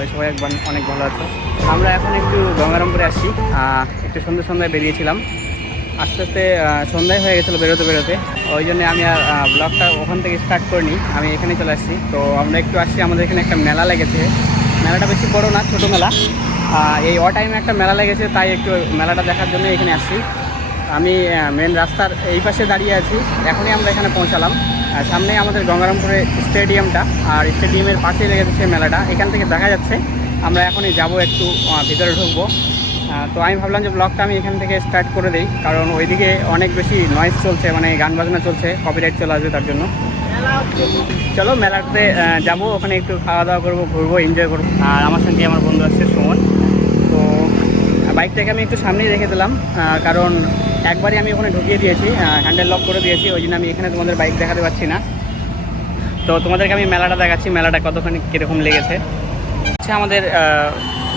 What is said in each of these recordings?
করি সবাই একবার অনেক ভালো আছো। আমরা এখন একটু গঙ্গারামপুরে আসছি, একটু সন্ধ্যায় বেরিয়েছিলাম। আস্তে আস্তে সন্ধ্যায় হয়ে গেছিলো বেরোতে বেরোতে, ওই জন্য আমি আর ব্লগটা ওখান থেকে স্টার্ট করিনি, আমি এখানে চলে আসছি। তো আমরা একটু আসছি, আমাদের এখানে একটা মেলা লেগেছে। মেলাটা বেশি বড় না, ছোটো মেলা। এই টাইমে একটা মেলা লেগেছে, তাই একটু মেলাটা দেখার জন্য এখানে আসছি। আমি মেন রাস্তার এই পাশে দাঁড়িয়ে আছি, এখনই আমরা এখানে পৌঁছালাম। সামনে আমাদের গঙ্গারামপুরের স্টেডিয়ামটা, আর স্টেডিয়ামের পাশে লেগেছে সেই মেলাটা, এখান থেকে দেখা যাচ্ছে। আমরা এখনই যাব, একটু ভিতরে ঢুকবো। তো আমি ভাবলাম যে ব্লগটা আমি এখান থেকে স্টার্ট করে দিই, কারণ ওইদিকে অনেক বেশি নয়েজ চলছে, মানে গান বাজনা চলছে, কপিরাইট চলে আসবে তার জন্য। চলো মেলাতে যাব, ওখানে একটু খাওয়া দাওয়া করবো, ঘুরবো, এনজয় করবো। আর আমার সঙ্গে আমার বন্ধু আসছে সুমন। তো বাইকটাকে আমি একটু সামনেই রেখে দিলাম, কারণ একবারই আমি ওখানে ঢুকিয়ে দিয়েছি, হ্যান্ডেল লক করে দিয়েছি, ওই জন্য আমি এখানে তোমাদের বাইক দেখাতে পারছি না। তো তোমাদেরকে আমি মেলাটা দেখাচ্ছি, মেলাটা কতখানি কীরকম লেগেছে। হচ্ছে আমাদের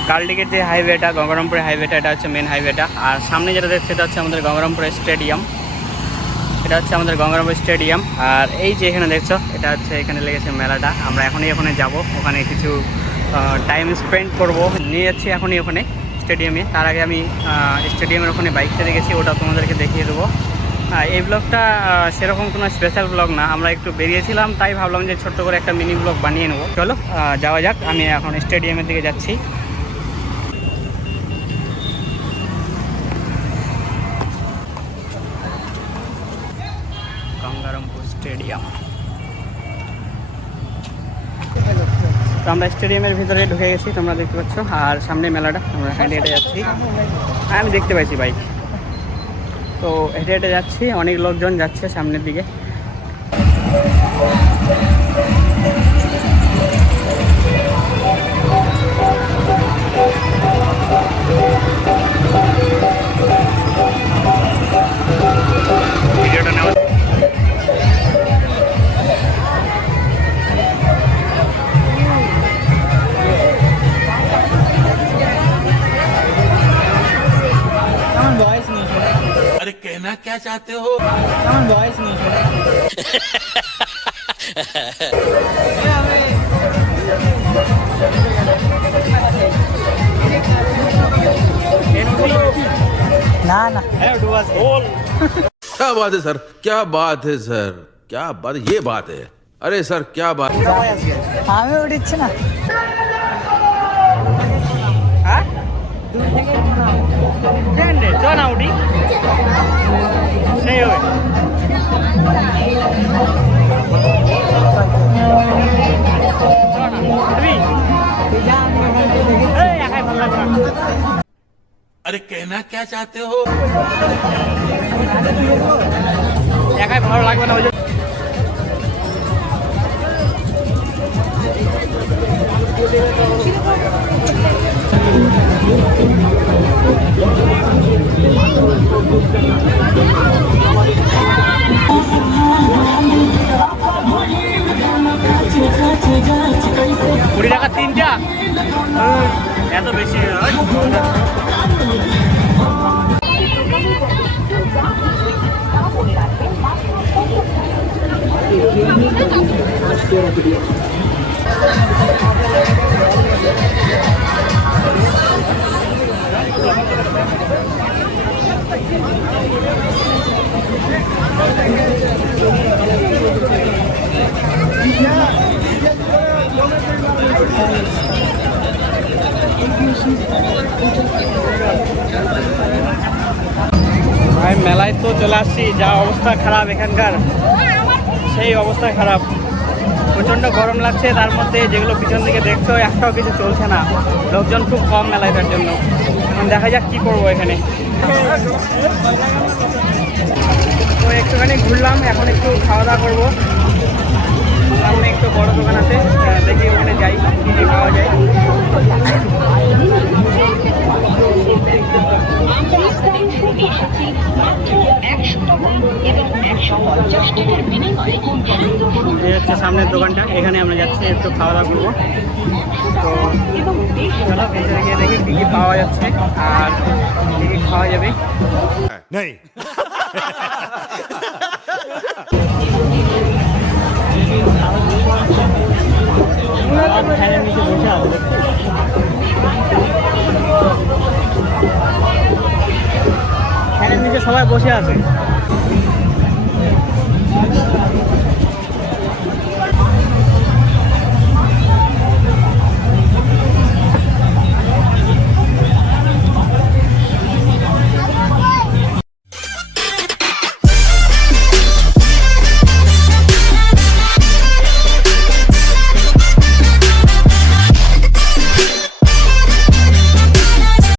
কালডিগের যে হাইওয়েটা, গঙ্গারামপুরের হাইওয়েটা, এটা হচ্ছে মেন হাইওয়েটা। আর সামনে যেটা দেখছে এটা হচ্ছে আমাদের গঙ্গারামপুরের স্টেডিয়াম, এটা হচ্ছে আমাদের গঙ্গারামপুর স্টেডিয়াম। আর এই যে এখানে দেখছো, এটা হচ্ছে এখানে লেগেছে মেলাটা। আমরা এখনই ওখানে যাব, ওখানে কিছু টাইম স্পেন্ড করব, নিয়ে যাচ্ছি এখনই ওখানে স্টেডিয়ামে। তার আগে আমি স্টেডিয়ামের ওখানে বাইকটা দেখেছি, ওটা তোমাদেরকে দেখিয়ে দেবো। এই ব্লগটা সেরকম কোনো স্পেশাল ব্লগ না, আমরা একটু বেরিয়েছিলাম, তাই ভাবলাম যে ছোট্ট করে একটা মিনি ব্লগ বানিয়ে নেবো। চলো যাওয়া যাক, আমি এখন স্টেডিয়ামের দিকে যাচ্ছি। গঙ্গারামপুর স্টেডিয়াম। তো আমরা স্টেডিয়ামের ভিতরে ঢুকে গেছি, তোমরা দেখতে পাচ্ছ। আর সামনে মেলাটা, আমরা হেঁটে হেঁটে যাচ্ছি। আমি দেখতে পাইছি বাইক, তো হেঁটে হেঁটে যাচ্ছি, অনেক লোকজন যাচ্ছে সামনের দিকে। ভিডিওটা নেওয়া अरे कहना क्या चाहते हो? वॉइस नहीं ना ना क्या बात है सर, क्या बात है सर, क्या बात, ये बात है। अरे सर क्या बात। আমি উঠছি না। চল না উঠি, সেই হবে। अरे कहना क्या चाहते हो? একাই ভালো লাগবে না, ওই জন্য। $20 তিনটা, এত বেশি ভাই। মেলায় তো চলে আসছি, যা অবস্থা খারাপ এখানকার, সেই অবস্থা খারাপ। প্রচণ্ড গরম লাগছে, তার মধ্যে যেগুলো পিছন দিকে দেখছো একটাও কিছু চলছে না, লোকজন খুব কম মেলায়, তার জন্য এখন দেখা যাক কী করবো এখানে। তো একটুখানি ঘুরলাম, এখন একটু খাওয়া দাওয়া করবো। সামনে একটু বড় দোকান আছে, দেখি ওখানে যাই, কী কী পাওয়া যায়। এই হচ্ছে সামনের দোকানটা, এখানে আমরা যাচ্ছি, একটু খাওয়া দাওয়া করবো। তো চলো ভেতরে গিয়ে দেখি কী কী পাওয়া যাচ্ছে আর কী কী খাওয়া যাবে। नहीं ফ্যানের নিচে বসে আছে দেখছিস? ফ্যানের নিচে সবাই বসে আছে।